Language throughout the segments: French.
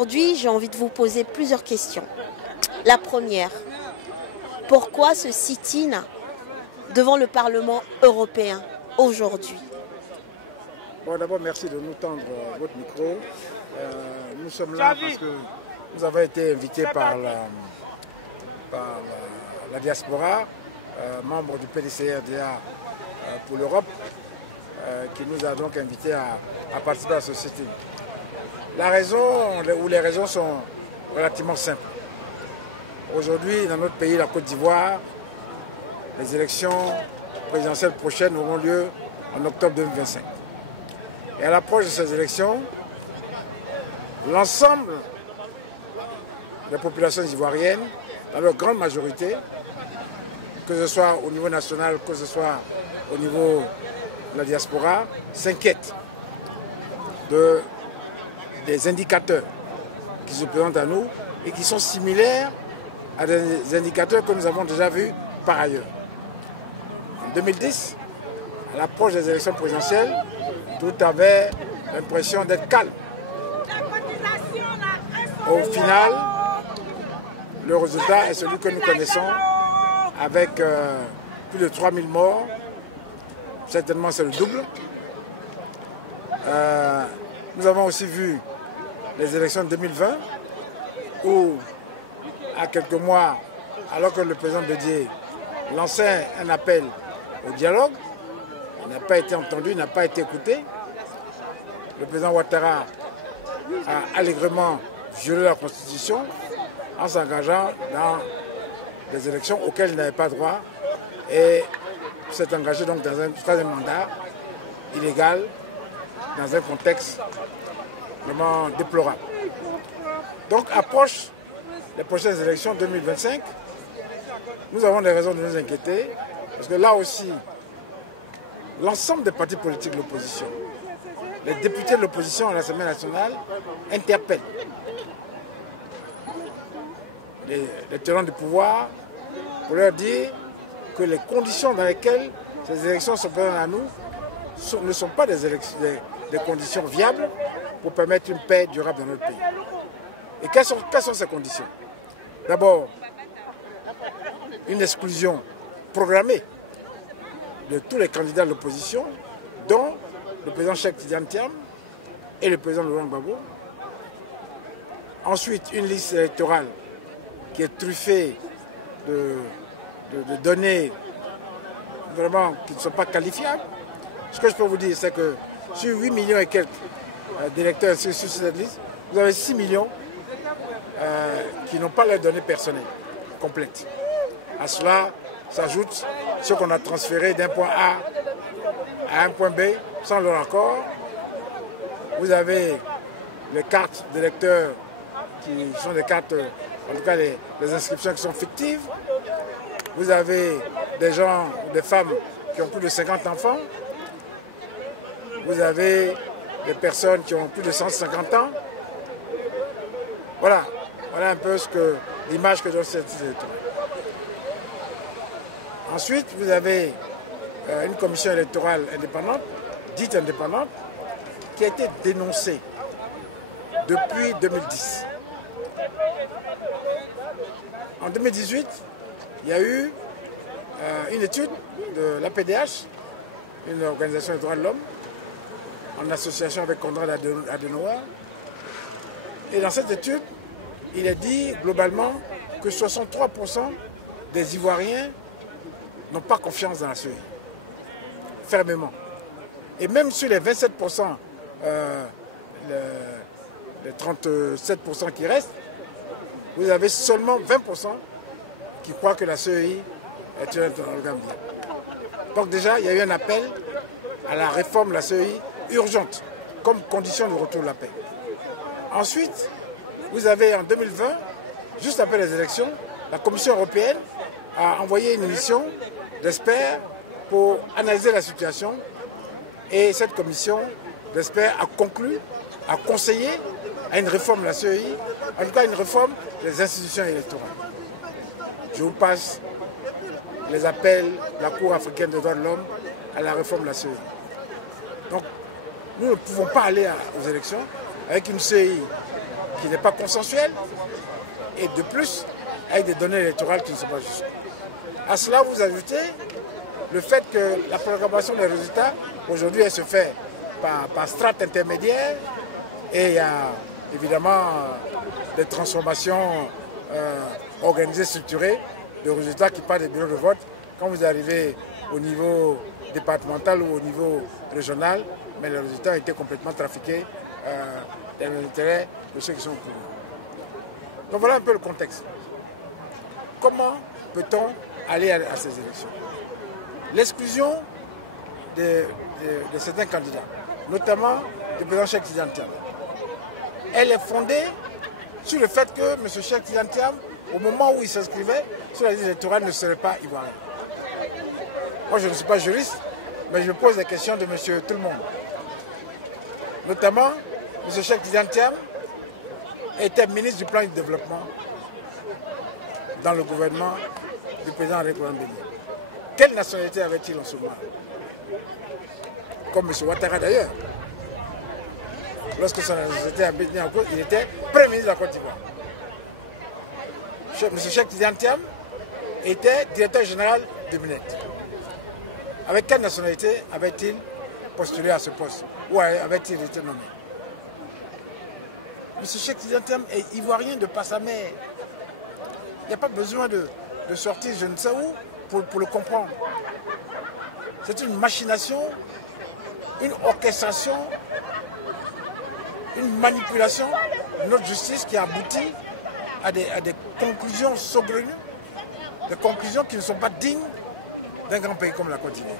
Aujourd'hui, j'ai envie de vous poser plusieurs questions. La première, pourquoi ce sit-in devant le Parlement européen aujourd'hui? Bon, d'abord, merci de nous tendre votre micro. Nous sommes là parce que nous avons été invités par la diaspora, membre du PDCRDA pour l'Europe, qui nous a donc invités à participer à ce sit-in. La raison, ou les raisons sont relativement simples. Aujourd'hui, dans notre pays, la Côte d'Ivoire, les élections présidentielles prochaines auront lieu en octobre 2025. Et à l'approche de ces élections, l'ensemble des populations ivoiriennes, dans leur grande majorité, que ce soit au niveau national, que ce soit au niveau de la diaspora, s'inquiètent des indicateurs qui se présentent à nous et qui sont similaires à des indicateurs que nous avons déjà vus par ailleurs. En 2010, à l'approche des élections présidentielles, tout avait l'impression d'être calme. Au final, le résultat est celui que nous connaissons avec plus de 3000 morts. Certainement, c'est le double. Nous avons aussi vu les élections de 2020 où, à quelques mois, alors que le président Bédié lançait un appel au dialogue, il n'a pas été entendu, il n'a pas été écouté. Le président Ouattara a allègrement violé la Constitution en s'engageant dans des élections auxquelles il n'avait pas droit et s'est engagé donc dans un troisième mandat illégal dans un contexte vraiment déplorable. Donc, approche les prochaines élections 2025, nous avons des raisons de nous inquiéter parce que là aussi, l'ensemble des partis politiques de l'opposition, les députés de l'opposition à l'Assemblée nationale interpellent les tenants du pouvoir pour leur dire que les conditions dans lesquelles ces élections se présentent à nous ne sont pas des conditions viables pour permettre une paix durable dans notre pays. Et quelles sont ces conditions? D'abord, une exclusion programmée de tous les candidats de l'opposition, dont le président Cheikh Tidiane Thiam et le président Laurent Gbagbo. Ensuite, une liste électorale qui est truffée de données vraiment qui ne sont pas qualifiables. Ce que je peux vous dire, c'est que sur 8 millions et quelques d'électeurs sur cette liste, vous avez 6 millions qui n'ont pas leurs données personnelles complètes. À cela s'ajoute ce qu'on a transféré d'un point A à un point B sans leur accord. Vous avez les cartes d'électeurs qui sont des cartes, en tout cas les inscriptions qui sont fictives. Vous avez des gens, des femmes qui ont plus de 50 enfants. Vous avez des personnes qui ont plus de 150 ans. Voilà un peu l'image que donne cette électorat. Ensuite, vous avez une commission électorale indépendante, dite indépendante, qui a été dénoncée depuis 2010. En 2018, il y a eu une étude de l'APDH, une organisation des droits de l'homme, en association avec Konrad Adenauer. Et dans cette étude, il est dit globalement que 63% des Ivoiriens n'ont pas confiance dans la CEI, fermement. Et même sur les 27%, les 37% qui restent, vous avez seulement 20% qui croient que la CEI est un organe bien. Donc déjà, il y a eu un appel à la réforme de la CEI urgente, comme condition de retour de la paix. Ensuite, vous avez en 2020, juste après les élections, la Commission européenne a envoyé une mission d'experts pour analyser la situation et cette commission d'experts a conclu, a conseillé à une réforme de la CEI, en tout cas une réforme des institutions électorales. Je vous passe les appels de la Cour africaine des droits de l'homme à la réforme de la CEI. Donc, nous ne pouvons pas aller aux élections avec une CEI qui n'est pas consensuel, et de plus, avec des données électorales qui ne sont pas justes. À cela, vous ajoutez le fait que la programmation des résultats, aujourd'hui, elle se fait par strates intermédiaires, et il y a évidemment des transformations organisées, structurées, de résultats qui partent des bureaux de vote. Quand vous arrivez au niveau départemental ou au niveau régional, mais les résultats ont été complètement trafiqués dans l'intérêt de ceux qui sont au pouvoir. Donc voilà un peu le contexte. Comment peut-on aller à ces élections? L'exclusion de certains candidats, notamment du président Cheikh Tidiane Thiam, elle est fondée sur le fait que M. Cheikh Tidiane Thiam, au moment où il s'inscrivait sur la liste électorale, ne serait pas ivoirien. Moi, je ne suis pas juriste, mais je pose des questions de M. Tout le monde. Notamment, M. Cheikh Tidiane Thiam était ministre du plan de développement dans le gouvernement du président Henri Konan Bédié. Quelle nationalité avait-il en ce moment? Comme M. Ouattara d'ailleurs. Lorsque son nationalité a été en cause, il était Premier ministre de la Côte d'Ivoire. M. Cheikh Tidiane Thiam était directeur général de Minet. Avec quelle nationalité avait-il postulé à ce poste? Ou avait-il été nommé? M. Cheikh Tidiane Thiam est ivoirien de par sa mère. Il n'y a pas besoin de sortir je ne sais où pour le comprendre. C'est une machination, une orchestration, une manipulation de notre justice qui aboutit à des conclusions saugrenues, des conclusions qui ne sont pas dignes d'un grand pays comme la Côte d'Ivoire.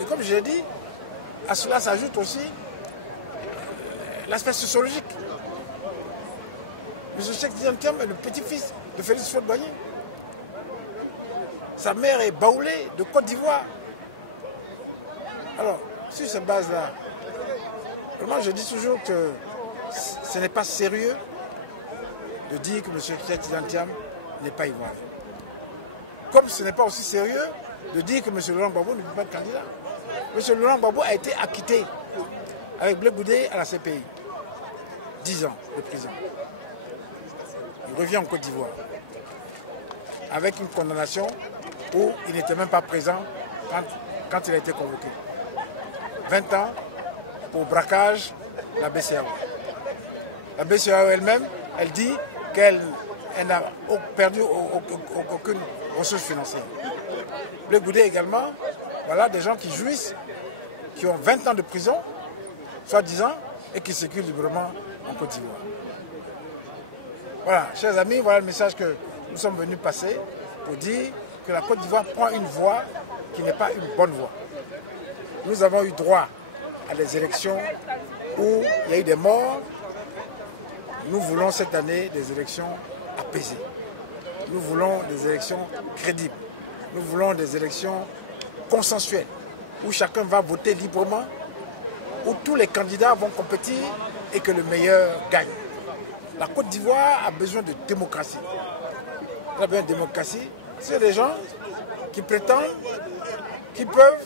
Et comme je l'ai dit, à cela s'ajoute aussi l'aspect sociologique. M. Cheikh Tidiane Thiam est le petit-fils de Félix Houphouët-Boigny. Sa mère est baoulée de Côte d'Ivoire. Alors, sur cette base-là, vraiment je dis toujours que ce n'est pas sérieux de dire que M. Cheikh Tidiane Thiam n'est pas ivoirien. Comme ce n'est pas aussi sérieux de dire que M. Laurent Gbagbo ne peut pas être candidat. M. Laurent Gbagbo a été acquitté avec Blé Goudé à la CPI. 10 ans de prison. Il revient en Côte d'Ivoire avec une condamnation où il n'était même pas présent quand il a été convoqué. 20 ans pour braquage la BCEAO. La BCEAO elle-même, elle dit qu'elle n'a perdu aucune ressource financière. Blé Goudé également, voilà des gens qui jouissent, qui ont 20 ans de prison, soi-disant, et qui circulent librement en Côte d'Ivoire. Voilà, chers amis, voilà le message que nous sommes venus passer pour dire que la Côte d'Ivoire prend une voie qui n'est pas une bonne voie. Nous avons eu droit à des élections où il y a eu des morts. Nous voulons cette année des élections apaisées. Nous voulons des élections crédibles. Nous voulons des élections consensuelles, où chacun va voter librement, où tous les candidats vont compétir et que le meilleur gagne. La Côte d'Ivoire a besoin de démocratie. Elle a besoin de démocratie. C'est des gens qui prétendent qu'ils peuvent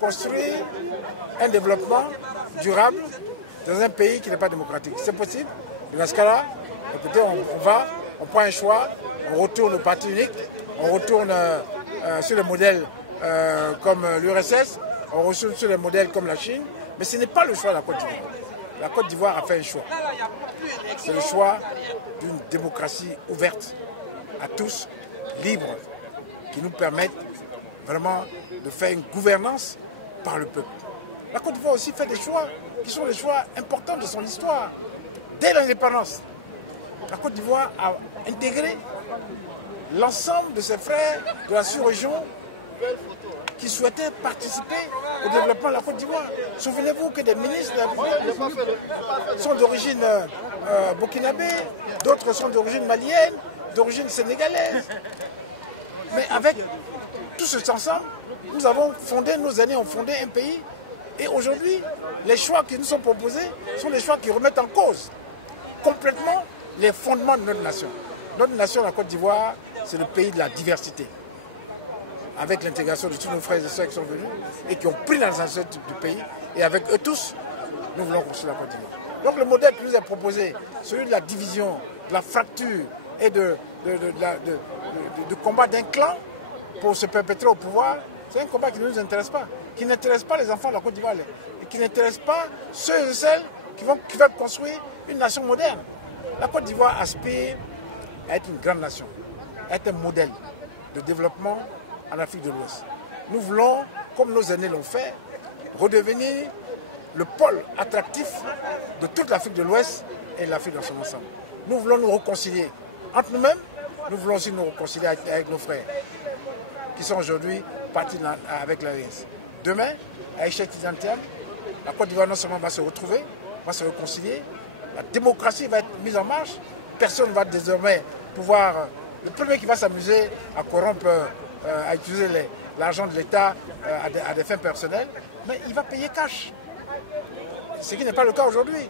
construire un développement durable dans un pays qui n'est pas démocratique. C'est possible. Dans ce cas-là, écoutez, on prend un choix, on retourne au parti unique, on retourne sur les modèles comme l'URSS, on retourne sur les modèles comme la Chine, mais ce n'est pas le choix de la Côte d'Ivoire. La Côte d'Ivoire a fait un choix. C'est le choix d'une démocratie ouverte à tous, libre, qui nous permette vraiment de faire une gouvernance par le peuple. La Côte d'Ivoire aussi fait des choix qui sont des choix importants de son histoire. Dès l'indépendance, la Côte d'Ivoire a intégré l'ensemble de ses frères de la sous-région qui souhaitaient participer au développement de la Côte d'Ivoire. Souvenez-vous que des ministres sont d'origine burkinabé, d'autres sont d'origine malienne, d'origine sénégalaise. Mais avec tout cet ensemble, nous avons fondé, nos aînés ont fondé un pays. Et aujourd'hui, les choix qui nous sont proposés sont des choix qui remettent en cause complètement les fondements de notre nation. Notre nation, la Côte d'Ivoire, c'est le pays de la diversité. Avec l'intégration de tous nos frères et sœurs qui sont venus et qui ont pris la nationalité du pays. Et avec eux tous, nous voulons construire la Côte d'Ivoire. Donc le modèle qui nous est proposé, celui de la division, de la fracture et de combat d'un clan pour se perpétrer au pouvoir, c'est un combat qui ne nous intéresse pas, qui n'intéresse pas les enfants de la Côte d'Ivoire et qui n'intéresse pas ceux et celles qui veulent construire une nation moderne. La Côte d'Ivoire aspire à être une grande nation, à être un modèle de développement en Afrique de l'Ouest. Nous voulons, comme nos aînés l'ont fait, redevenir le pôle attractif de toute l'Afrique de l'Ouest et l'Afrique dans son ensemble. Nous voulons nous réconcilier entre nous-mêmes, nous voulons aussi nous réconcilier avec nos frères qui sont aujourd'hui partis avec l'Alliance. Demain, à Cheikh Tidiane Diagne, la Côte d'Ivoire non seulement va se retrouver, va se réconcilier, la démocratie va être mise en marche, personne ne va désormais pouvoir... Le premier qui va s'amuser à corrompre, à utiliser l'argent de l'État à des fins personnelles, mais il va payer cash. Ce qui n'est pas le cas aujourd'hui.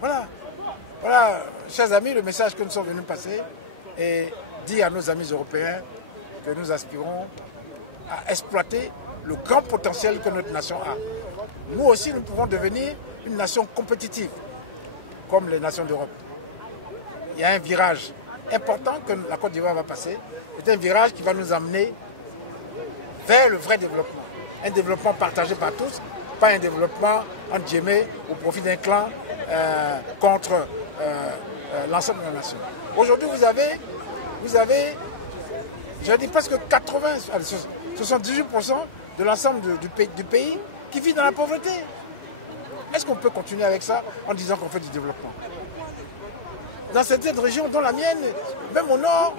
Voilà. Voilà, chers amis, le message que nous sommes venus passer et dire à nos amis européens que nous aspirons à exploiter le grand potentiel que notre nation a. Nous aussi, nous pouvons devenir une nation compétitive, comme les nations d'Europe. Il y a un virage important que la Côte d'Ivoire va passer. C'est un virage qui va nous amener vers le vrai développement. Un développement partagé par tous, pas un développement entre guillemets au profit d'un clan contre l'ensemble de la nation. Aujourd'hui, vous avez, je dis presque 78% de l'ensemble du pays qui vit dans la pauvreté. Est-ce qu'on peut continuer avec ça en disant qu'on fait du développement? Dans certaines régions, dont la mienne, même au nord,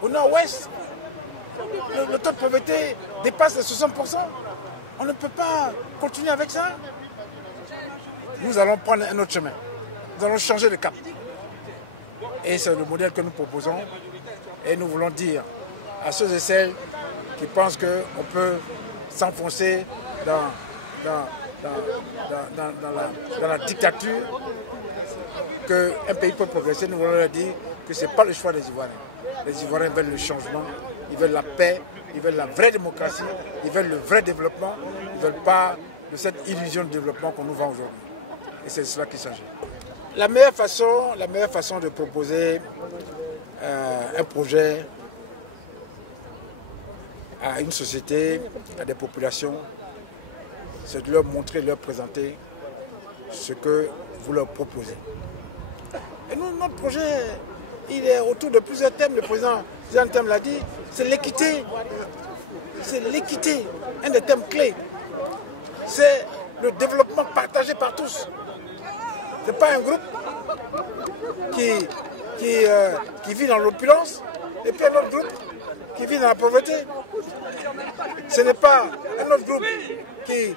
au nord-ouest, le taux de pauvreté dépasse les 60%. On ne peut pas continuer avec ça. Nous allons prendre un autre chemin. Nous allons changer de cap. Et c'est le modèle que nous proposons. Et nous voulons dire à ceux et celles qui pensent qu'on peut s'enfoncer dans la dictature, qu'un pays peut progresser, nous voulons leur dire que ce n'est pas le choix des Ivoiriens. Les Ivoiriens veulent le changement, ils veulent la paix, ils veulent la vraie démocratie, ils veulent le vrai développement, ils ne veulent pas de cette illusion de développement qu'on nous vend aujourd'hui. Et c'est de cela qu'il s'agit. La meilleure façon de proposer un projet à une société, à des populations, c'est de leur montrer, de leur présenter ce que vous leur proposez. Et nous, notre projet, il est autour de plusieurs thèmes. Le président Tidiane l'a dit, c'est l'équité. C'est l'équité, un des thèmes clés. C'est le développement partagé par tous. Ce n'est pas un groupe qui vit dans l'opulence et puis un autre groupe qui vit dans la pauvreté. Ce n'est pas un autre groupe qui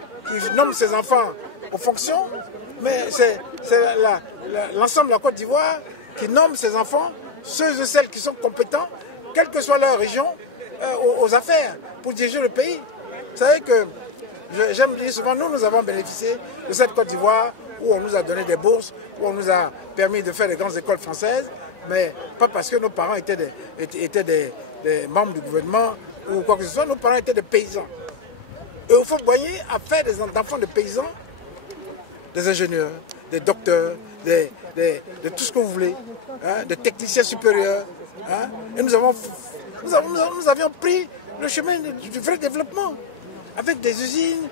nomme ses enfants aux fonctions, mais c'est l'ensemble de la Côte d'Ivoire qui nomme ses enfants, ceux et celles qui sont compétents, quelle que soit leur région, aux affaires, pour diriger le pays. Vous savez que, j'aime dire souvent, nous avons bénéficié de cette Côte d'Ivoire où on nous a donné des bourses, où on nous a permis de faire des grandes écoles françaises, mais pas parce que nos parents étaient des membres du gouvernement ou quoi que ce soit, nos parents étaient des paysans. Et il faut Boigny a fait des enfants de paysans, des ingénieurs, des docteurs, de tout ce que vous voulez, hein, des techniciens supérieurs. Hein, et nous avions pris le chemin du vrai développement, avec des usines,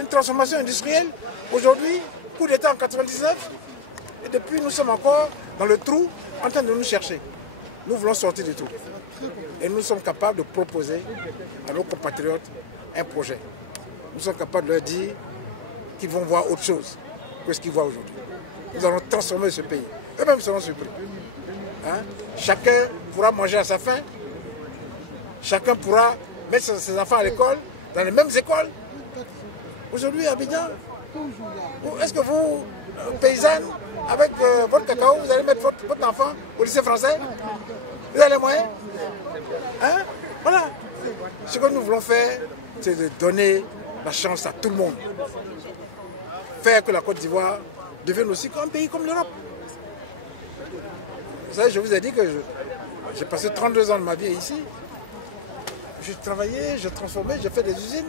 une transformation industrielle. Aujourd'hui, coup d'État en 1999, et depuis nous sommes encore dans le trou en train de nous chercher. Nous voulons sortir du trou. Et nous sommes capables de proposer à nos compatriotes un projet. Nous sommes capables de leur dire qu'ils vont voir autre chose que ce qu'ils voient aujourd'hui. Nous allons transformer ce pays. Eux-mêmes seront surpris. Hein? Chacun pourra manger à sa faim. Chacun pourra mettre ses enfants à l'école, dans les mêmes écoles. Aujourd'hui, à Abidjan, est-ce que vous, paysannes, avec votre cacao, vous allez mettre votre enfant au lycée français? Vous avez les moyens? Hein? Voilà. Ce que nous voulons faire, c'est de donner la chance à tout le monde. Faire que la Côte d'Ivoire devienne aussi un pays comme l'Europe. Vous savez, je vous ai dit que j'ai passé 32 ans de ma vie ici. J'ai travaillé, j'ai transformé, j'ai fait des usines.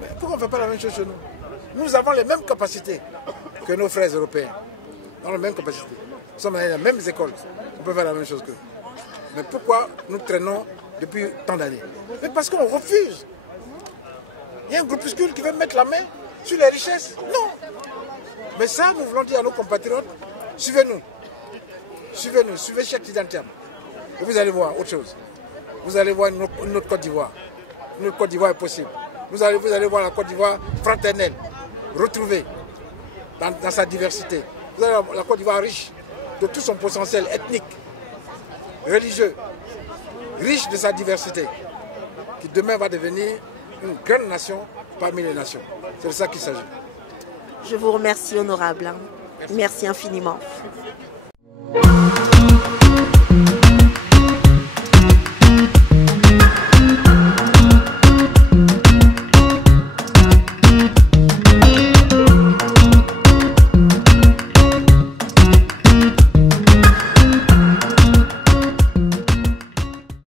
Mais pourquoi on ne fait pas la même chose chez nous? Nous avons les mêmes capacités. que nos frères européens, dans la même capacité. Nous sommes dans les mêmes écoles, on peut faire la même chose qu'eux. Mais pourquoi nous traînons depuis tant d'années? Mais parce qu'on refuse. Il y a un groupuscule qui veut mettre la main sur les richesses. Non. Mais ça, nous voulons dire à nos compatriotes, suivez-nous. Suivez-nous, suivez Cheikh Tidiane Thiam. Et vous allez voir autre chose. Vous allez voir une autre Côte d'Ivoire. Une autre Côte d'Ivoire est possible. Vous allez voir la Côte d'Ivoire fraternelle, retrouvée dans sa diversité. Vous allez voir la Côte d'Ivoire riche de tout son potentiel ethnique, religieux, riche de sa diversité, qui demain va devenir une grande nation parmi les nations. C'est de ça qu'il s'agit. Je vous remercie, honorable. Merci infiniment.